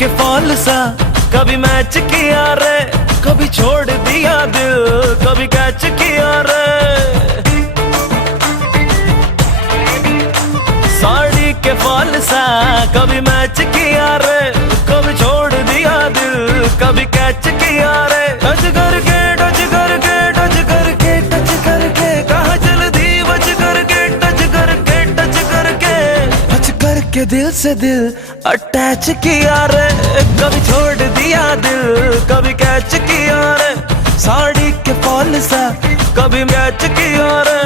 के फॉल सा कभी मैच किया रे, कभी छोड़ दिया दिल, कभी कैच किया रे। साड़ी के फॉल सा कभी मैच किया रे, कभी छोड़ दिया दिल, कभी कैच किया रे। टच करके टच करके टच करके टच करके कहाँ चल दी बच करके टच करके टच करके टच करके दिल से दिल अटैच किया रे, कभी छोड़ दिया दिल, कभी कैच किया रे। साड़ी के फॉल सा कभी मैच किया रे।